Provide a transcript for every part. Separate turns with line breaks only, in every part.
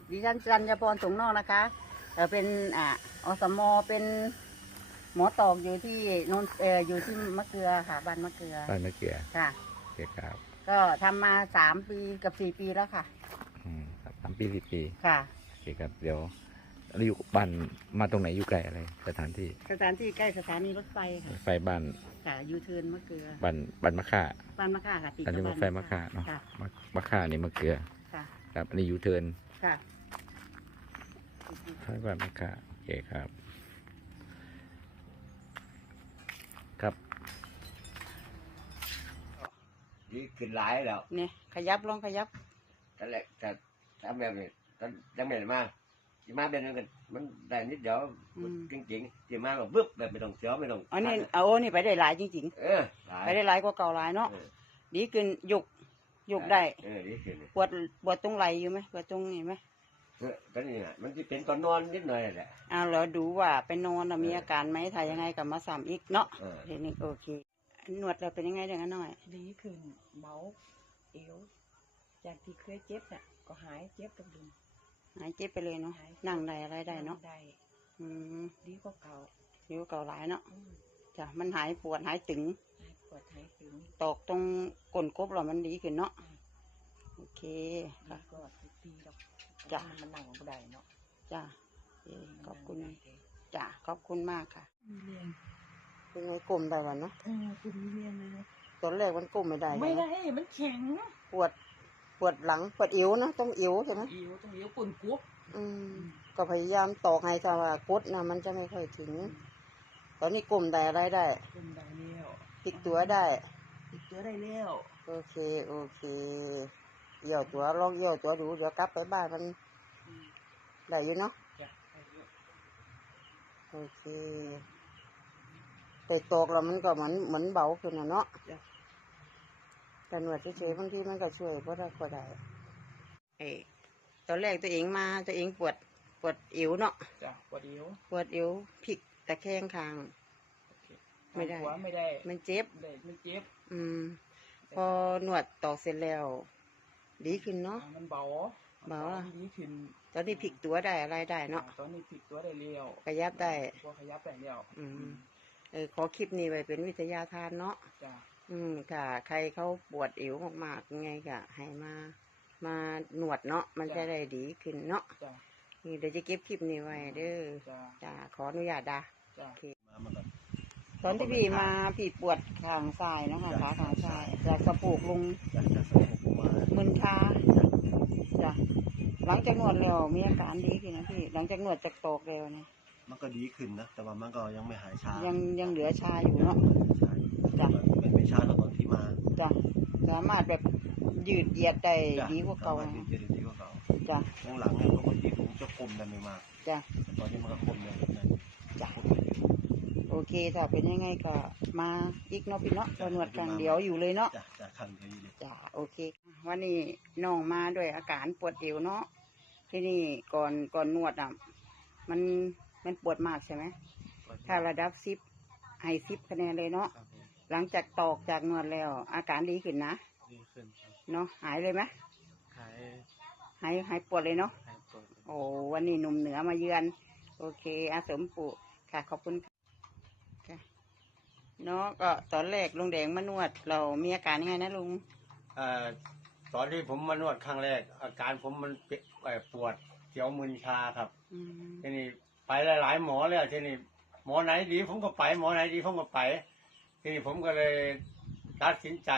ดิฉันจันยพรสงนอกนะคะเป็นอสมเป็นหมอตอกอยู่ที่นนอยู่ที่มะเกลือค่ะบ้านมะเกลือ
บ้านมะเขือ
ค่ะ
โอเคครับ
ก็ทำมา3 ปีกับ4 ปีแล้วค่ะ
3 ปี 4 ปี
ค่ะ
โอเคครับเดี๋ยวอยู่บ้านมาตรงไหนอยู่ไกลอะไรสถานที่
ใกล้สถานีรถไฟค่ะ
ไฟบ้าน
ค่ะยูเทิร์นมะเกลือ
บ้านมะค่า
บ้านมะค่าค่ะติด
อันนี้
กับ
ไฟมะค่าเนาะ
ค่ะ
มะค่านี่มะเขือ
ค่ะ
ครับอันนี้ยูเทิร์น
ค่ะ
ไฟบ้านมะค่าโอเคครับครับ
ดีขึ้นหลายแล้ว
เนี่ยขยับลองขยับ
ตอนแรกแต่ทำแบบนี้ตอนยังไม่ได้มาที่มาเดือนนึงกันมันได้นิดเดียวจริงๆที่มาแบบบึ๊บแบบไม่ต้องเสียวไม่ต้อง
อันนี้นี่ไปได้หลายจริงๆไปได้หลายกว่าเก่าหลายเนาะดีขึ้นยกได้
ดีขึ้น
ปวดตรงไหล่อยู่ไหมปวดตรงนี้ไหม
ก็นี่นะมันจะเป็นตอนนอนนิดหน่อยแหละ
เราดูว่าไปนอนมีอาการไหมถ้ายังไงกับมาซ้ำอีกเนาะทีนี้โอเคหนวดเราเป็นยังไงเดี๋ยวหน่อย
ดีขึ้นเบาเอวจากที่เคยเจ็บน่ะก็หายเจ็บตรงนี้
หายเจ็บไปเลยเนาะนั่งได้อะไรได้เนาะ
ได้ดีกว่าเก่า
ดีกว่าเก่าหลายเนาะจ้ะมันหายปวดหายตึง
ปวดหายตึง
ตอกตรงก้นกบเรามันดีขึ้นเนาะโอเค
ค่ะก็ดีดอก
จ้ะ
มันนั่งบ่ได้เนาะ
จ้ะขอบคุณจ้ะขอบคุณมากค่ะเป็นไงกลมได้วันเนาะ
กลุ่มเรียนเลย
ตอนแรกมันกลมไม่ได้
มันแข็ง
ปวดหลังปวดอิ๋วนะต้องอิ๋วใช่ไหม
อิ๋วต้องอิ๋วปุ่นกุ๊บ
ก็พยายามตอกให้ถ้าว่ากดนะมันจะไม่ค่อยถึงตอนนี้กลมได้อะไรได้
กลุ่มได้แล้ว
พลิกตัวได้
แล้ว
โอเคเยี่ยวตัวลองเยี่ยวตัวดูเดี๋ยวกลับไปบ้านมันได้อยู่เนาะโอเคแต่ตอกแล้วมันก็เหมือนเบาขึ้นนะเนาะแต่หนวดเฉยๆบางทีมันก็ช่วยเพราะเราก็ได้ตอนแรกตัวเองปวดอิ๋วเนาะ
จ้ะปวดอิ
๋วพลิกตะแคงคางไม่ได้มันเจ็บพอหนวดตอกเสร็จแล้วดีขึ้นเนาะ
มันเบาดีขึ้น
ตอนนี้พลิกตัวได้อะไรได้เนาะ
ตอนนี้พลิกตัวได้เร็ว
ขยับได้
แล้ว
ขอคลิปนี้ไว้เป็นวิทยาทานเนาะ
จ้ะ
ค่ะใครเขาปวดอิ๋วมากๆไงก็ให้มาหนวดเนาะมันจะได้ดีขึ้นเนาะนี่เดี๋ยวจะเก็บคลิปนี้ไว้เด้อจ้าขออนุญาตตอนที่พี่ปวดข้างซ้ายนะคะขาข้างซ้ายจากสะโพกลงมึนชาจ้ะหลังจากนวดแล้วมีอาการดีขึ้นนะพี่หลังจากนวดจากตอกแล้วเนี่ย
มันก็ดีขึ้นนะแต่ว่ามันก็ยังไม่หายชา
ยังเหลือชาอยู่เนาะ
จ้ะไม่ชาแล้วตอนที่มา
จ้ะสามารถแบบยืดเหยียดได้ดีกว่าเก่าจ้ะ
หลังเนี่ยปกติผมจะคมกันไม่มาก
จ้ะ
ตอนนี้มันก็คมเลย
จ้ะโอเคถ้าเป็นยังไงก็มาอีกเนาะพี่เนาะเราหนวดกันเดี๋ยวอยู่เลยเนาะ
จ้ะครั้งเดียวเลย
จ้ะโอเควันนี้น้องมาด้วยอาการปวดเอวเนาะที่นี่ก่อนนวดมันปวดมากใช่ไหมถ้าระดับ10ให้10คะแนนเลยเนาะหลังจากตอกจากนวดแล้วอาการดีขึ้นนะ
ดีขึ้น
เนาะหายเลยไหมหายปวดเลยเนาะโอ้วันนี้หนุ่มเหนือมาเยือนโอเคอาเสริมปู่ค่ะขอบคุณค่ะเนาะก็ตอนแรกลุงแดงมานวดเรามีอาการยังไงนะลุง
ตอนที่ผมมานวดครั้งแรกอาการผมมันปวดเสียวมึนชาครับทีนี้ไปหลายๆหมอเลยทีนี้หมอไหนดีผมก็ไปหมอไหนดีผมก็ไปทีนี้ผมก็เลยตัดสินใจ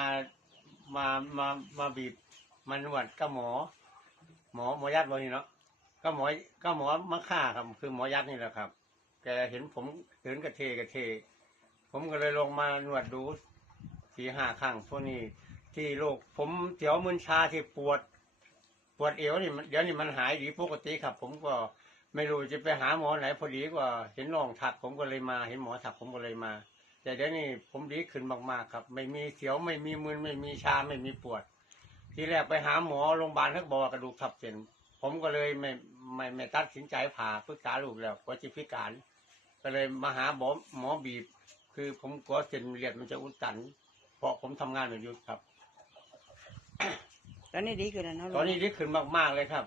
มาบีบมันนวดกับหมอยัดวันนี้เนาะก็หมอมะค่าครับคือหมอยัดนี่แหละครับแกเห็นผมเดินกระเทผมก็เลยลงมานวดดู4-5 ครั้งพวกนี้ที่โรคผมเสียวมึนชาที่ปวดเอวนี่เดี๋ยวนี้มันหายดีปกติครับผมก็ไม่รู้จะไปหาหมอไหนพอดีก็เห็นน้องถักผมก็เลยมาเห็นหมอถักผมก็เลยมาแต่เดี๋ยวนี้ผมดีขึ้นมากๆครับไม่มีเสียวไม่มีมึนไม่มีชาไม่มีปวดทีแรกไปหาหมอโรงพยาบาลเขาบอกว่ากระดูกทับเส้นผมก็เลยไม่ตัดสินใจผ่าปรึกษาลูกแล้วกลัวจะพิการก็เลยมาหาหมอบีบคือผมกลัวเส้นเลือดมันจะอุดตันเพราะผมทำงานอยู่ครับ
ตอนนี้ดีขึ้นแล้วนะ
ตอนนี้ดีขึ้นมากๆเลยครับ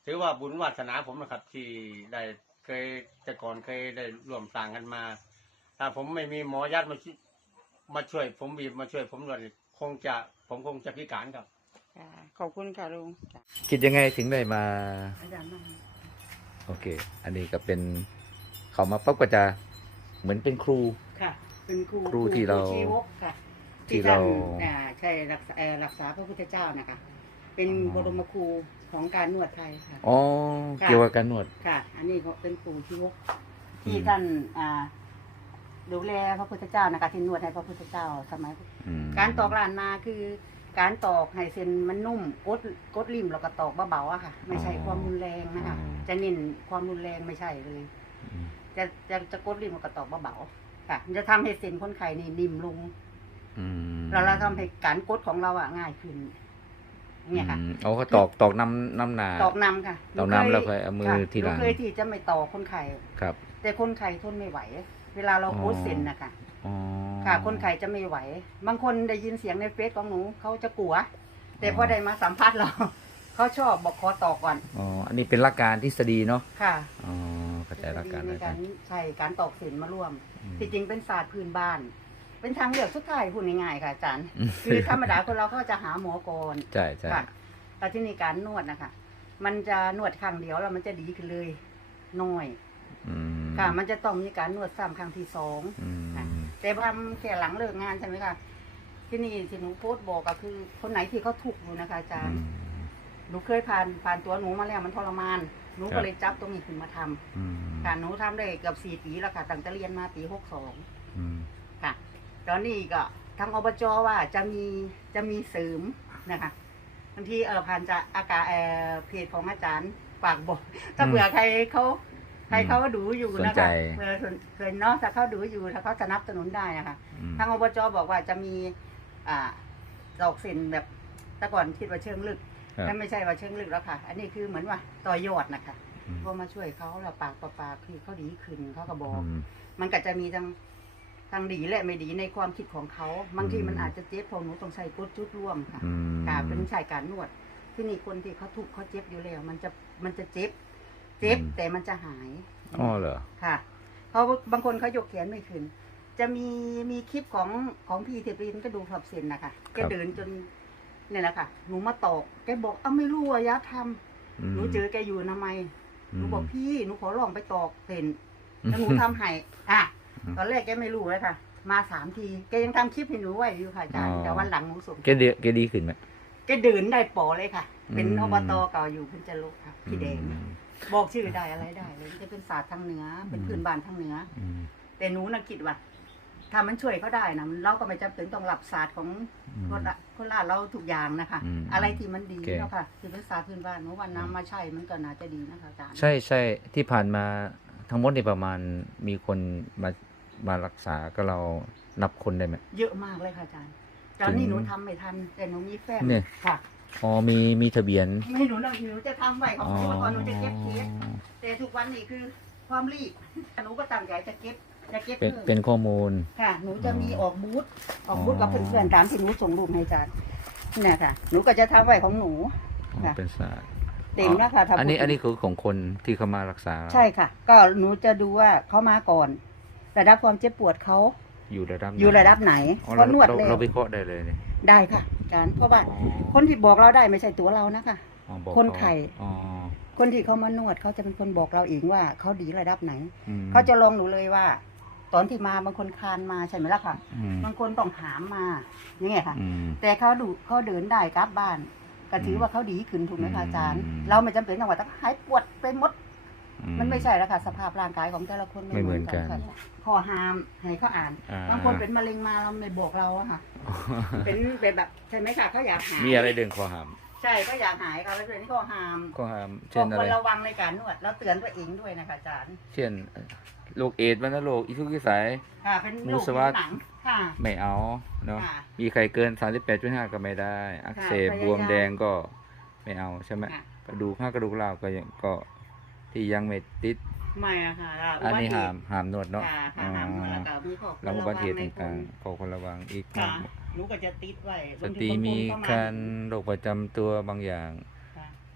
ถือว่าบุญวาสนาผมนะครับ ที่ได้เคยแต่ก่อนเคยได้ร่วมสร้างกันมา ถ้าผมไม่มีหมอยัดมาช่วยผมบีบมาช่วยผมด้วยผมคงจะพิการครับ
ค่ะขอบคุณค่ะลุงค่ะ
คิดยังไงถึงได้มา
อาจารย์มา
โอเค อันนี้ก็เป็นเขามาปั๊บก็จะเหมือนเป็นครู
ค่ะ เป็นครู
ครูที่เรา
ชีวกค่ะ
ที่เรา
ท่นใช่รักษาพระพุทธเจ้านะคะ เป็น
อ๋อ
บรมครูของการนวดไทยค่ะ
อ๋อ
ค่ะ
เกี่ยวกับการนวด
ค่ะ อันนี้เขาเป็นครูชีวก
อืม
ที่ท่านดูแลพระพุทธเจ้านะคะที่นวดให้พระพุทธเจ้าสมัย
อืม
การตอกลานนาคือการตอกให้เส้นมันนุ่มกดริมแล้วก็ตอกเบาๆอะค่ะ ไม่ใช่ความรุนแรงนะคะ จะเน้นความรุนแรงไม่ใช่เลย
อืม
จะกดริมแล้วก็ตอกเบาๆค่ะมันจะทำให้เส้นคนไข้นี่นิ่มลง
อืม
แล้วเราทำให้การกดของเราอะง่ายขึ้นเนี่ยค่ะ
เอาเขาตอกน้ำหนา
ตอกนำค่ะ
ตอกน้ำแล้วค่อยเอามือ
ค่ะ
ทีหลัง
นูเคยที่จะไม่ตอกคนไข้
ครับ
แต่คนไข้ทนไม่ไหว เวลาเรา
อ๋อ
โคดเส้นนะคะ
อ๋อ
ค่ะคนไข้จะไม่ไหว บางคนได้ยินเสียงในเฟซของหนูเขาจะกลัว แต่พอได้มาสัมภาษณ์เรา เขาชอบบอกขอต่อก่อน
อ๋อ อันนี้เป็นหลักการทฤษฎีเนาะ
ค่ะ
อ๋อ เข้าใจหลักการ
ใน
แล้วกั
กาน รใช่การตอกเส้นมาร่วม
อืม
ที่จริงเป็นศาสตร์พื้นบ้าน เป็นทางเลือกสุดท้ายพูดง่ายๆค่ะอาจารย์
อืม
คือธรรมดาคนเราก็จะหาหมอก่อน
ใช่ใช่
ค่ะแต่ที่นี่การนวดนะคะ มันจะนวดครั้งเดียวแล้วมันจะดีขึ้นเลยน้อย
อืม
ค่ะ มันจะต้องมีการนวดซ้ำครั้งที่สอง
อืม
ค่ะ แต่ทำแค่หลังเลิกงานใช่ไหมคะที่นี่ที่หนูโพสต์บอกก็คือ คนไหนที่เขาทุกข์อยู่นะคะอาจารย์ หนูเคยผ่านตัวหนูมาแล้วมันทรมาน หนูก็เลยจับตรงนี้ขึ้นมาทำ
อืม
ค่ะหนูทำได้เกือบ4 ปีแล้วค่ะตั้งแต่เรียนมาปี62
อืม
ค่ะ ตอนนี้ก็ทางอบจว่าจะมีเสริมนะคะบางทีผ่านจากอากาศเพจของอาจารย์ฝากบอก ถ้าเผื่อใครเขาดูอยู่
สน
นะ
ใจ
คะเคยเนาะถ้าเขาดูอยู่ถ้าเขาสนับสนุนได้นะคะ
อืม
ทางอบจบอกว่าจะมีดอกเส้นแบบแต่ก่อนคิดว่าเชิงลึก
ครับ
นั่นไม่ใช่ว่าเชิงลึกแล้วค่ะ อันนี้คือเหมือนว่าต่อยอดนะคะ
อืม
พอมาช่วยเขาแล้วปากต่อปากคือเขาดีขึ้นเขาก็บอก
อืม
มันก็จะมีทางดีและไม่ดีในความคิดของเขาบางทีมันอาจจะเจ็บพอหนูต้องใส่กดจุดร่วมค่ะ
อืม
ค่ะเป็นใช้การนวด ที่นี่คนที่เขาทุกข์เขาเจ็บอยู่แล้ว มันจะเจ็บแต่มันจะหาย
อ๋อเหรอ
ค่ะเพราะบางคนเขายกแขนไม่ขึ้น จะมีคลิปของพี่เทปรินก็ดูขับเส้นนะคะแกเดินจนเนี่ยแหละค่ะหนูมาตอกแกบอกไม่รู้ว่ายะทำหนูเจอแกอยู่ทำไมหนูบอกพี่หนูขอลองไปตอกเส้นแล้วหนูทำให้ตอนแรกแกไม่รู้เลยค่ะ มา3 ทีแกยังทำคลิปให้หนูไว้อยู่ค่ะอาจารย์แต่วันหลังหนูส่ง
แกดีขึ้นไหม
แกเดินได้ปอเลยค่ะ เป็น
อืม
อบตเก่าอยู่คุณจรุค่ะพี่แดง
อืม
บอกชื่อได้อะไรได้เลยมันจะเป็นศาสตร์ทางเหนือ เป็นพื้นบ้านทางเหนือ
อืม
แต่หนูน่ะคิดว่าถ้ามันช่วยเขาได้นะเราก็ไม่จำเป็นต้องหลับศาสตร์ของ
อืม
คนลาดเราทุกอย่างนะคะ
อืม
อะไรที่มันดี
โอเค
แล้วค่ะที่เป็นศาสตร์พื้นบ้านหนูว่าน้ำมาใช่มันก็น่าจะดีนะคะอาจารย์
ใช่ใช่ที่ผ่านมาทั้งหมดในประมาณมีคนมารักษาก็เรานับคนได้ไหม
เยอะมากเลยค่ะอาจารย์ตอนนี้
ถึง
หนูทำไม่ทัน แต่หนูมีแฟน
เนี่ย
ค่ะ
อ๋อมีทะเบียน
ไม่หนูหนูจะทำไว้ของหนูก่อนหนูจะเก็บเคสแต่ทุกวันนี้คือความรีบหนูก็ตั้งใจจะเก็บ
เป็นข้อมูล
ค่ะ หนูจะมี
อ๋อ
ออกบูธกับเพื่อนๆตามที่หนูส่งรูปให้อาจารย์เนี่ยค่ะ หนูก็จะทำไว้ของหนู
อ๋อ
ค่ะ
เป็นศาสตร์
เต็มแล้วค่ะถ้า
อันนี้
พูด
อันนี้คือของคนที่เขามารักษา
ใช่ค่ะ ก็หนูจะดูว่าเขามาก่อนระดับความเจ็บปวดเขา
อยู่ระดับไหน
อยู่ระดับไหน
อ๋อ
เขานวด
เรา
แล้ว
เราวิเคราะห์ได้เลยเนี่ย
ได้ค่ะอาจารย์เพราะว่า
อ๋อ
คนที่บอกเราได้ไม่ใช่ตัวเรานะคะ
อ๋อบอก
คนไข้
อ๋อ
คนที่เขามานวดเขาจะเป็นคนบอกเราเองว่าเขาดีระดับไหน
อืม
เขาจะลองหนูเลยว่า ตอนที่มาบางคนคลานมาใช่ไหมล่ะค่ะ
อืม
บางคนต้องหามมาอย่างเงี้ยค่ะ
อืม
แต่เขาเดินได้กลับบ้านก็ถือว่าเขาดีขึ้นถูกไหมคะอาจารย์
อืม
เราไม่จำเป็นต้องว่าต้องหายปวดไปหมด มันไม่ใช่แล้วค่ะสภาพร่างกายของแต่ละคน
ไม่เหมือนกัน
ค่ะข้อห้ามให้เขาอ่าน
อ่า
บางคนเป็นมะเร็งมาเราไม่บอกเราอะค่ะ เป็นแบบใช่ไหมค่ะเขาอยากหาย
มีอะไรเดินคอหาม
ใช่ก็อยากหายค่ะแล้วเรื่องนี้ข้อห้าม
คอหาม
บ
เช่
อน ก
อะ
ค
ไร
นระวังในการนวดแล้วเตือนตัวเองด้วยนะคะอาจารย์
เช่นโรคเอดส์วัณโรคอิทุกอิสัย
ค่ะเป็น
มู
โรค
สวัสดิ์
ผิวหนังค่ะ
ไม่เอาเนาะ
ค่ะ
มีไข้เกิน 38.5 ก็ไม่ได้ อักเสบ
ค่ะพยายาม
บวมแดงก็ไม่เอาใช่ไหม
ค่ะ
กระดูกกระดูกเล่าวก็ที่ยังไม่ติด
ไม่อะค่ะ
อันนี้
อุบัติเหตุ
หามนวดเนาะ
ค่ะค่ะห้ามนวดแล้วก็มีข้อควร
แล้วอุบัติเหตุ
ระวังใน
ต่างๆขอคนระวังอีก
ค่ะหนูก็จะติดไว้
สตรีมี
บางคน
การโรคประจำตัวบางอย่าง
ค่ะ
ไฟ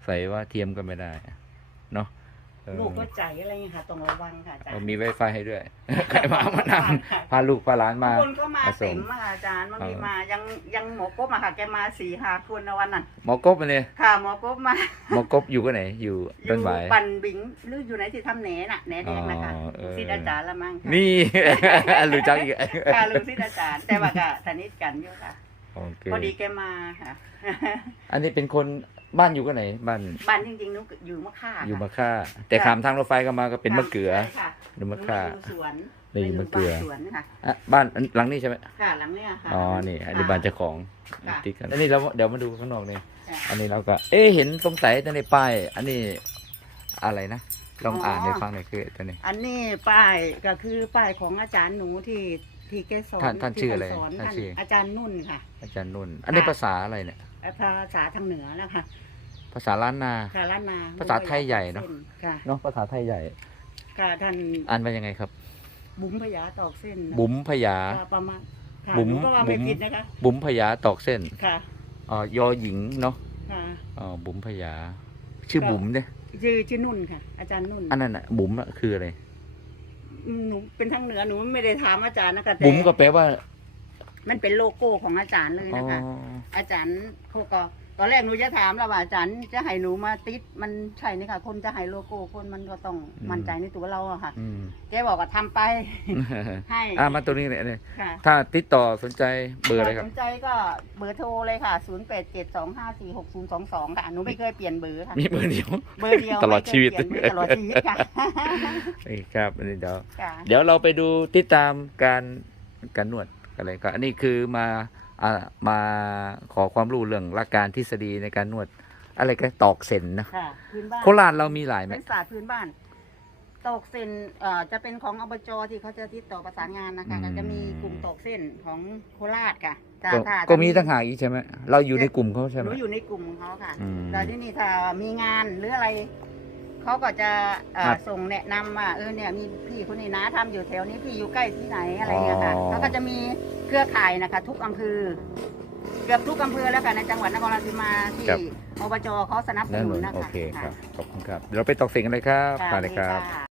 สัยว่าเทียมก็ไม่ได้เนาะ
ลูกก็ใจอะไรอย่างเงี้ยค่ะต้องระวังค่ะอาจารย์
มี Wi-Fi ให้ด้วย ใครมานำพาลูกพาหลานมา
คนก็มาเต็มอะค่ะอาจารย์บางทีมายังหมอกบอะค่ะแกมา4-5 คนในวันนั้น
หมอกบมาเนี่ย
ค่ะหมอกบมา
หมอกบอยู่ก็ไหนอยู่ต้นไม้
ปั่นบิงหรืออยู่ไหนที่ทำแหนน่ะแหนแดงนะคะ
อ๋อเออ
ลูกศิษย์อาจารย์ละมั้งค่ะ
นี่ รู้จักอีก
ค่ะลูกศิษย์อาจารย์แต่ว่าก็สนิทกันอยู่ค่ะ
โอเค
พอดีแกมาค่ะ
อันนี้เป็นคนบ้านอยู่ก็ไหนบ้าน
บ้านจริงๆหนุอยู่มะค่า
อยู่มะค่า แต่ขามทางรถไฟก็มาก็เป็นมะเขือ
ใช่ค่ะ
หรือมะค่า
อยู่สวน
นี่มะเขือ
บ้านสวนค่ะ
อ่ะบ้านหลังนี้ใช่ไหม
ค่ะหลังเนี้ยค่ะ
อ๋อนี่อันนี้บ้านเจ้าของ
ค่ะ
ติดกันอันนี้เราเดี๋ยวมาดูข้างนอกนี่
ค่ะ
อันนี้เราก็ เห็นสงสัยแต่ในป้าย อันนี้อะไรนะลองอ่านให้ฟังหน่อยคือตัวนี้
อันนี้ป้ายก็คือป้ายของอาจารย์หนูที่แกสอน
ท่านชื่ออะไร
ที่สน
ท่านชื่อ
อาจารย์นุ่นค่ะ
อาจารย์นุ่น อันนี้ภาษาอะไรเนี่ย
ภาษาทางเหนือนะคะ
ภาษาล้านนา
ค่ะล้านนา
ภาษาไทยใหญ่เนอะ
ค่ะ
เนาะภาษาไทยใหญ่
ค่ะท่าน
อ่านว่ายังไงครับ
บุ๋มพญาตอกเส้นนะ
บุ๋มพญา
ค่ะประมาณค่ะ
บุ๋ม
หนูก็ว่าไม่
บุ๋ม
ผิดนะคะ
บุ๋มพญาตอกเส้น
ค่ะ
ยอหญิงเนาะ
ค่ะ
บุ๋มพญาชื่อบุ๋มเนี่ย
ชื่อนุ่นค่ะ อาจารย์นุ่น
อันนั้นอ่ะบุ๋มอะคืออะไร
หนูเป็นทางเหนือหนูไม่ได้ถามอาจารย์นะคะแต่
บุ๋มก็แปลว่า
มันเป็นโลโก้ของอาจารย์เลย
อ๋อ
นะคะ อาจารย์เขาก็ตอนแรกหนูจะถามแล้วว่าอาจารย์จะให้หนูมาติดมันใช่นี่ค่ะ คนจะให้โลโก้คนมันก็ต้องมั่นใจในตัวเราอะค่ะ
อืม
แกบอกว่าทำไป ให้
มาตัวนี้เนี่ย
ค่ะ
ถ้าติดต่อสนใจเบอร์อะไรครั
ส
บ
นใจก็เบอร์โทรเลยค่ะ 0872546022 ค่ะ หนูไม่เคยเปลี่ยนเบอร์ค่ะ
มีเบอร์เดียว
เบอร์เดียว
ตลอดชีวิต
ไม่เคยเปลี่ยนเบอร์ตลอดชีวิตค่ะ
นี่ครับอันนี้เดี๋ยว
ค่ะ
เดี๋ยวเราไปดูติดตามการนวดอะไรก็อันนี้คือมาขอความรู้เรื่องหลักการทฤษฎีในการนวด อะไรก็ตอกเส้นนะ
ค่ะพื้นบ้าน
โคราชเรามีหลายไหม
เป็นศาสตร์พื้นบ้านตอกเส้นจะเป็นของอบจที่เขาจะติดต่อประสานงานนะคะก็จะมีกลุ่มตอกเส้นของโคราชค่ะถ้า
ก็มีต่างหากอีกใช่ไหมเราอยู่ในกลุ่มเขาใช่
ห
ไหม
นูอยู่ในกลุ่มของเขาค่ะ
อืม
แล้วที่นี่ถ้ามีงานหรืออะไรเขาก็จะ
ครับ
ส่งแนะนำว่าเนี่ยมีพี่คนนี้นะทำอยู่แถวนี้พี่อยู่ใกล้ที่ไหนอะไรเงี้ยค่ะเขาก็จะมีเครือข่ายนะคะ ทุกอำเภอเกือบทุกอำเภอแล้วค่ะในจังหวัดนครราชสีมาที่อบจเขาสนับส
นั่น
นุ
หนุ
น
น
นะคะ
โอเคครับขอบคุณครับเดี๋ยวเราไปตอกเส้นกันเลยครับ
ค่ะ
ไปเลยครับ
ดีค่ะ